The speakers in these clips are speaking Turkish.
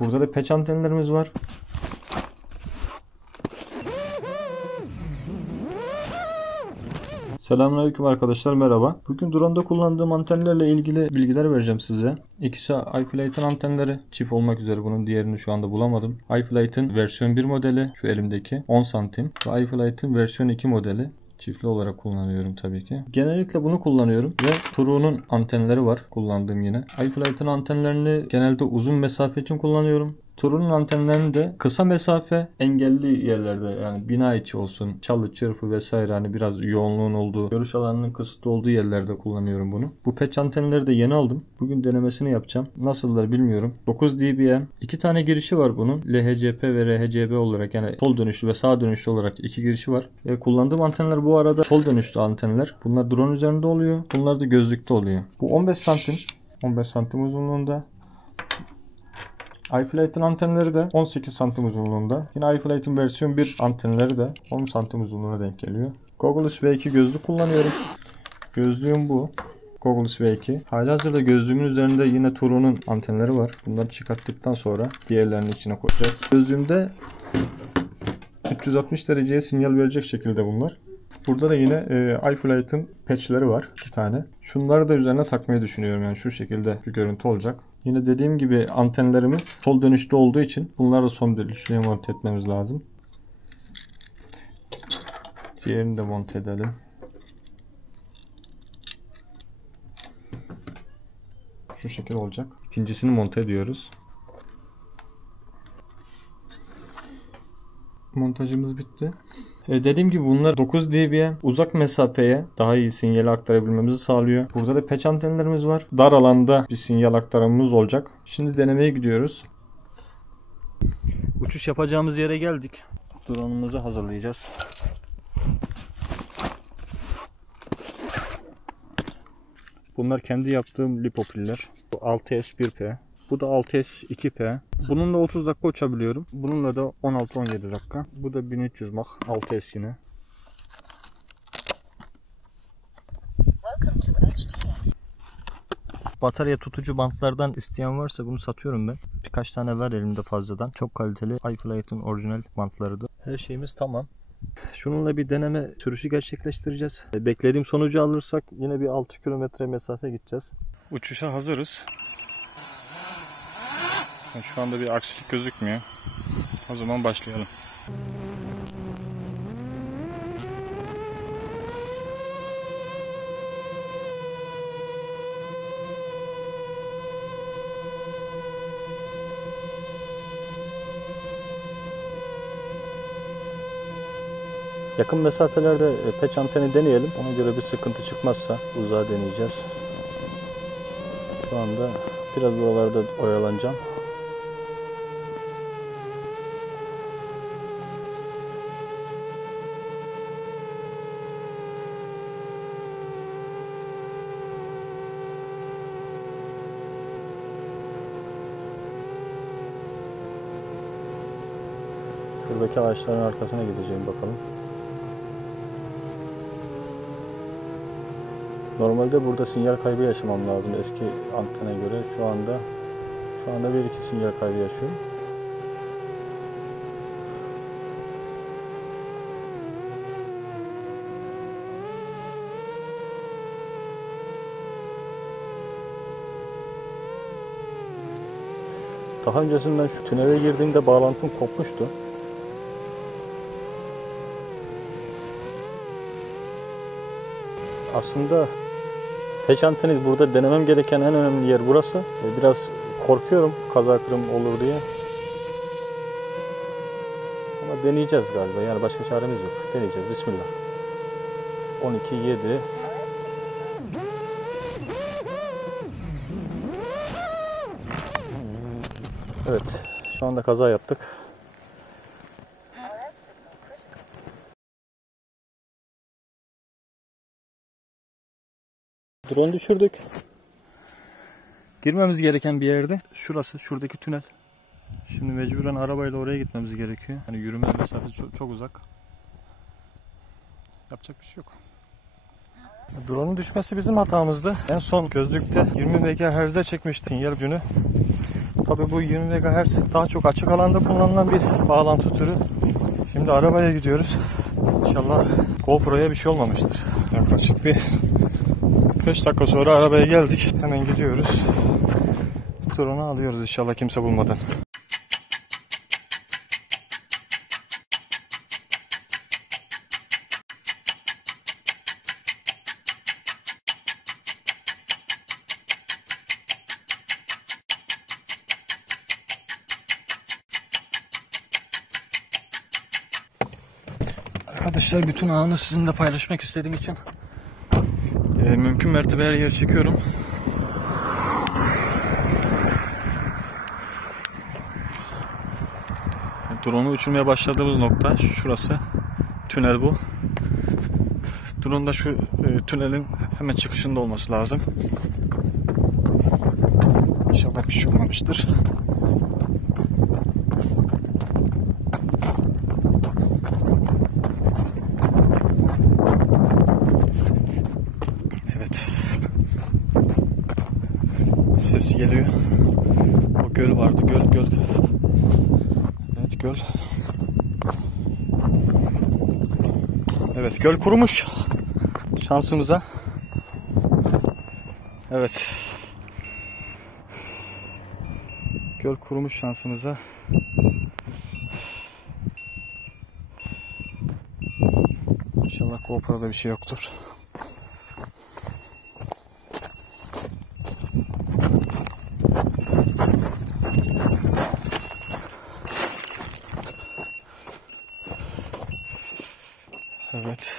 Burada da patch antenlerimiz var. Selamünaleyküm arkadaşlar, merhaba. Bugün drone'da kullandığım antenlerle ilgili bilgiler vereceğim size. İkisi iFlight'ın antenleri. Çift olmak üzere, bunun diğerini şu anda bulamadım. iFlight'ın versiyon 1 modeli, şu elimdeki 10 santim. Ve iFlight'ın versiyon 2 modeli. Çiftli olarak kullanıyorum tabii ki. Genellikle bunu kullanıyorum ve True'nun antenleri var kullandığım yine. iFlight'ın antenlerini genelde uzun mesafe için kullanıyorum. True'nun antenlerini de kısa mesafe, engelli yerlerde, yani bina içi olsun, çalı çırpı vesaire, hani biraz yoğunluğun olduğu, görüş alanının kısıtlı olduğu yerlerde kullanıyorum bunu. Bu patch antenleri de yeni aldım. Bugün denemesini yapacağım. Nasıllar bilmiyorum. 9 dBm. 2 tane girişi var bunun. LHCP ve RHCP olarak, yani sol dönüşlü ve sağ dönüşlü olarak 2 girişi var. Kullandığım antenler bu arada sol dönüşlü antenler. Bunlar drone üzerinde oluyor. Bunlar da gözlükte oluyor. Bu 15 santim. 15 santim uzunluğunda. iFlight'ın antenleri de 18 santim uzunluğunda. Yine iFlight'ın versiyon 1 antenleri de 10 santim uzunluğuna denk geliyor. Goggles V2 gözlük kullanıyorum. Gözlüğüm bu. Goggles V2. Halihazırda gözlüğümün üzerinde yine True'nun antenleri var. Bunları çıkarttıktan sonra diğerlerini içine koyacağız. Gözlüğümde 360 dereceye sinyal verecek şekilde bunlar. Burada da yine iFlight'ın patch'leri var. 2 tane. Şunları da üzerine takmayı düşünüyorum. Yani şu şekilde bir görüntü olacak. Yine dediğim gibi antenlerimiz sol dönüşlü olduğu için bunları da son dönüşlüye monte etmemiz lazım. Diğerini de monte edelim. Şu şekil olacak. İkincisini monte ediyoruz. Montajımız bitti. Dediğim gibi bunlar 9 dB'ye uzak mesafeye daha iyi sinyali aktarabilmemizi sağlıyor. Burada da patch antenlerimiz var. Dar alanda bir sinyal aktarımımız olacak. Şimdi denemeye gidiyoruz. Uçuş yapacağımız yere geldik. Drone'umuzu hazırlayacağız. Bunlar kendi yaptığım lipopiller. Bu 6S1P. Bu da 6S2P. Bununla 30 dakika uçabiliyorum. Bununla da 16-17 dakika. Bu da 1300 Mach 6S yine. Batarya tutucu bantlardan isteyen varsa bunu satıyorum ben. Birkaç tane var elimde fazladan. Çok kaliteli iFlight'ın orijinal bantlarıdır. Her şeyimiz tamam. Şununla bir deneme sürüşü gerçekleştireceğiz. Beklediğim sonucu alırsak yine bir 6 kilometre mesafe gideceğiz. Uçuşa hazırız. Şu anda bir aksilik gözükmüyor. O zaman başlayalım. Yakın mesafelerde patch anteni deneyelim. Ona göre bir sıkıntı çıkmazsa uzağa deneyeceğiz. Şu anda biraz buralarda oyalanacağım. Şuradaki ağaçların arkasına gideceğim bakalım. Normalde burada sinyal kaybı yaşamam lazım eski antene göre. Şu anda bir iki sinyal kaybı yaşıyorum. Daha öncesinden şu tünele girdiğimde bağlantım kopmuştu. Aslında patch anteni burada denemem gereken en önemli yer burası. Biraz korkuyorum kaza kırım olur diye. Ama deneyeceğiz galiba. Yani başka çaremiz yok. Deneyeceğiz. Bismillah. 12-7. Evet. Şu anda kaza yaptık. Drone düşürdük. Girmemiz gereken bir yerde. Şurası, şuradaki tünel. Şimdi mecburen arabayla oraya gitmemiz gerekiyor. Hani yürüme mesafesi çok uzak. Yapacak bir şey yok. Drone'un düşmesi bizim hatamızdı. En son gözlükte 20 MHz'e çekmişti sinyal ucunu. Tabi bu 20 MHz daha çok açık alanda kullanılan bir bağlantı türü. Şimdi arabaya gidiyoruz. İnşallah GoPro'ya bir şey olmamıştır. Yaklaşık bir 5 dakika sonra arabaya geldik. Hemen gidiyoruz. Drone'u alıyoruz inşallah kimse bulmadan. Arkadaşlar bütün anı sizinle paylaşmak istediğim için mümkün mertebe her yere çekiyorum. Drone'u uçurmaya başladığımız nokta şurası. Tünel bu. Drone da şu tünelin hemen çıkışında olması lazım. İnşallah bir şey olmamıştır. Evet. Ses geliyor. O göl vardı. Göl. Evet, göl. Evet, göl kurumuş. Şansımıza. Evet. Göl kurumuş şansımıza. İnşallah GoPro'da bir şey yoktur. Evet.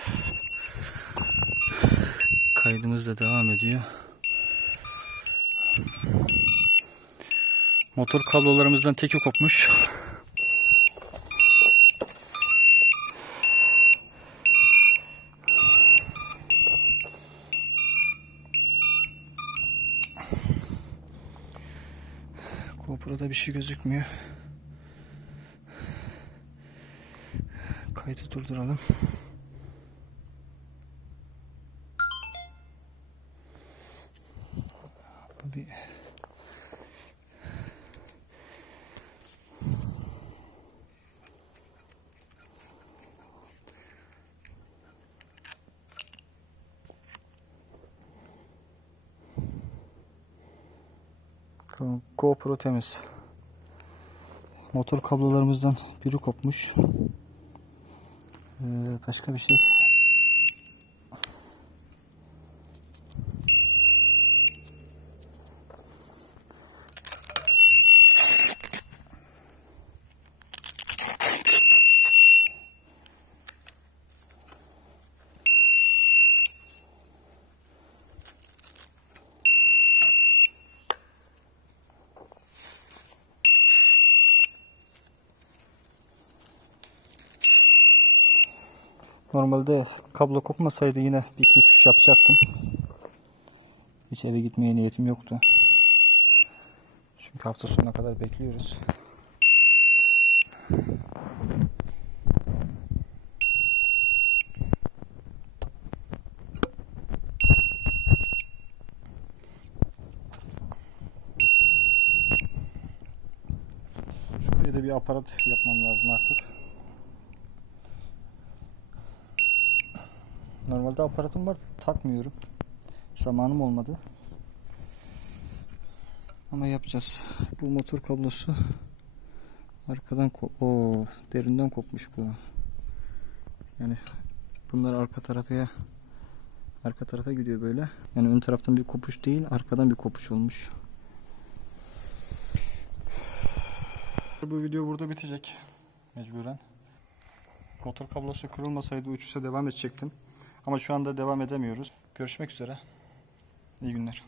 Kaydımız da devam ediyor. Motor kablolarımızdan teki kopmuş. GoPro'da bir şey gözükmüyor. Kaydı durduralım. Bir GoPro temiz. Motor kablolarımızdan biri kopmuş. Başka bir şey. Normalde kablo kopmasaydı yine bir iki uçuş yapacaktım. Hiç eve gitmeye niyetim yoktu. Çünkü hafta sonuna kadar bekliyoruz. Şuraya da bir aparat yapmam lazım artık. Normalde aparatım var, takmıyorum. Zamanım olmadı. Ama yapacağız. Bu motor kablosu arkadan derinden kopmuş bu. Yani bunlar arka tarafa gidiyor böyle. Yani ön taraftan bir kopuş değil, arkadan bir kopuş olmuş. Bu video burada bitecek mecburen. Motor kablosu kırılmasaydı uçuşa devam edecektim. Ama şu anda devam edemiyoruz. Görüşmek üzere. İyi günler.